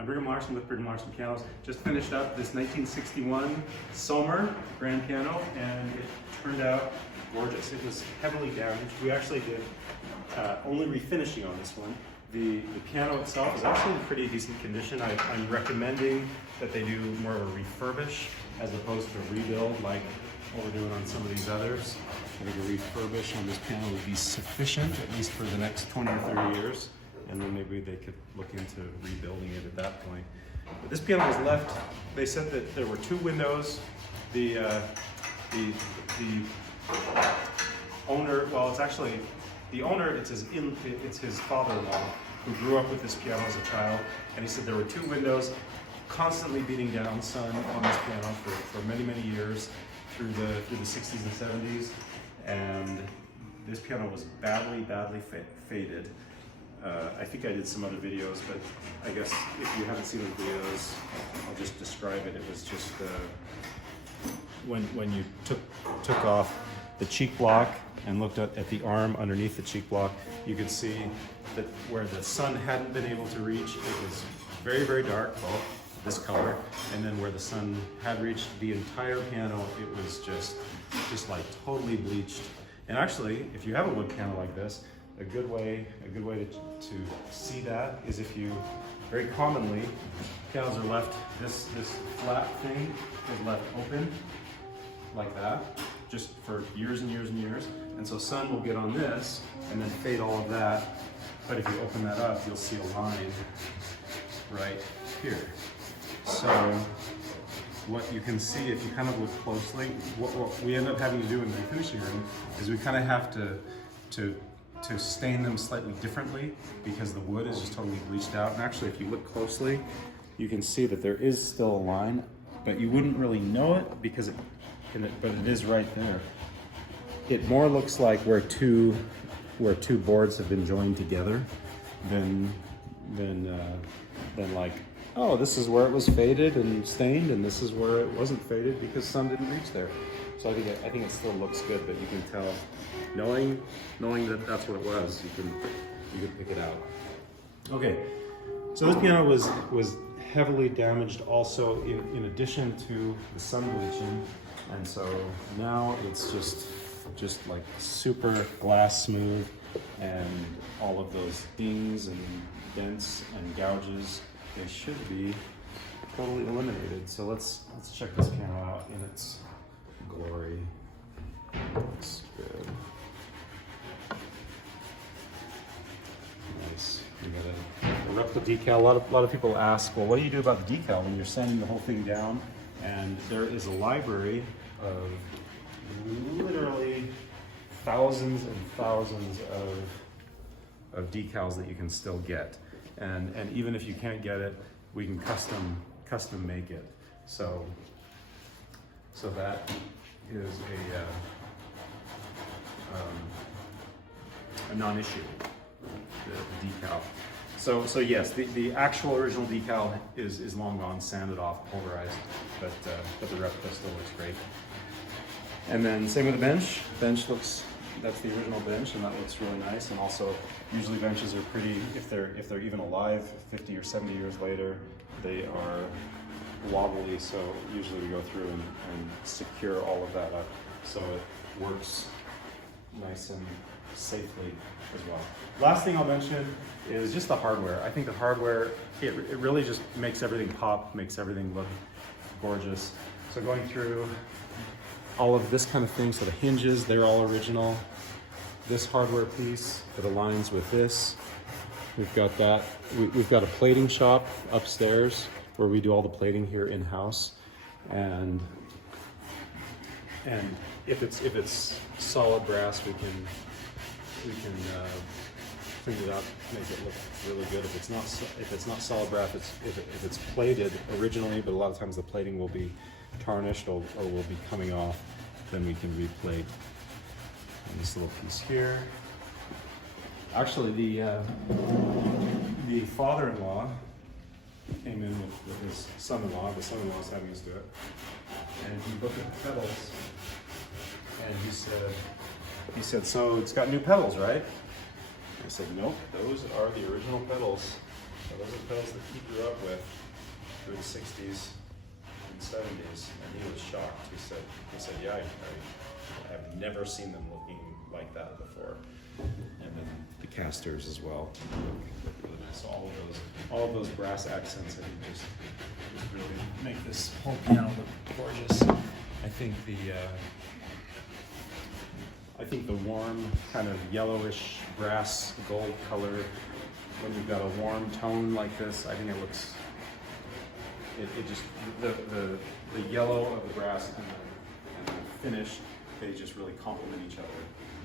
I'm Brigham Larson with Brigham Larson Pianos. Just finished up this 1961 Sohmer grand piano, and it turned out gorgeous. It was heavily damaged. We actually did only refinishing on this one. The piano itself is actually in pretty decent condition. I'm recommending that they do more of a refurbish as opposed to a rebuild like what we're doing on some of these others. I think a refurbish on this piano would be sufficient, at least for the next 20 or 30 years. And then maybe they could look into rebuilding it at that point. But this piano was left, they said that there were 2 windows. The owner, well, it's actually, the owner, it's his father-in-law who grew up with this piano as a child. And he said there were 2 windows, constantly beating down sun on this piano for many, many years through the 60s and 70s. And this piano was badly faded. I think I did some other videos, but I guess if you haven't seen the videos, I'll just describe it. It was just when you took off the cheek block and looked at the arm underneath the cheek block, you could see that where the sun hadn't been able to reach, it was very, very dark, well, this color, and then where the sun had reached the entire piano, it was just like totally bleached. And actually, if you have a wood piano like this, a good way to see that is if you, very commonly, pianos are left, this flat thing is left open like that, just for years and years and years. And so sun will get on this and then fade all of that. But if you open that up, you'll see a line right here. So what you can see if you kind of look closely, what we end up having to do in the refinishing room is we kind of have to stain them slightly differently because the wood is just totally bleached out. And actually, if you look closely, you can see that there is still a line, but you wouldn't really know it because but it is right there. It more looks like where two boards have been joined together than like, oh, this is where it was faded and stained, and this is where it wasn't faded because sun didn't reach there. So I think it still looks good, but you can tell, knowing that that's what it was, you can pick it out. Okay, so this piano was heavily damaged also in addition to the sun bleaching, and so now it's just like super glass smooth, and all of those dings and dents and gouges, they should be totally eliminated. So let's check this piano out in its glory. Looks good. Nice. We got a replica decal. A lot of people ask, well, what do you do about the decal when you're sanding the whole thing down? And there is a library of literally thousands and thousands of decals that you can still get. And even if you can't get it, we can custom make it. So that is a non-issue, the decal. So yes, the actual original decal is long gone, sanded off, pulverized, but the replica still looks great. And then same with the bench. Bench looks, that's the original bench, and that looks really nice. And also, usually benches are pretty, if they're even alive 50 or 70 years later, they are wobbly. So usually we go through and secure all of that up so it works nice and safely as well. Last thing I'll mention is just the hardware. I think the hardware, it really just makes everything pop, makes everything look gorgeous. So going through all of this kind of thing, so the hinges, they're all original. This hardware piece that aligns with this, we've got that. We've got a plating shop upstairs where we do all the plating here in-house. And if it's solid brass, we can clean it up, make it look really good. If it's not solid brass, if it's plated originally, but a lot of times the plating will be tarnished or will be coming off, then we can replate. And this little piece here. Actually, the father-in-law came in with his son-in-law. The son-in-law was having us do it, and he looked at the pedals, and he said, so it's got new pedals, right? I said, nope, those are the original pedals. So those are pedals that he grew up with through the 60s and 70s, and he was shocked. He said, yeah, I have never seen them looking like that before. And then the casters as well. Look really nice. So all of those brass accents, I think just really make this whole piano look gorgeous. I think the warm kind of yellowish brass gold color, when you've got a warm tone like this, I think it looks, it just, the yellow of the brass and the finish, they just really complement each other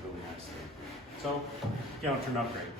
really nicely. So, piano turned out great.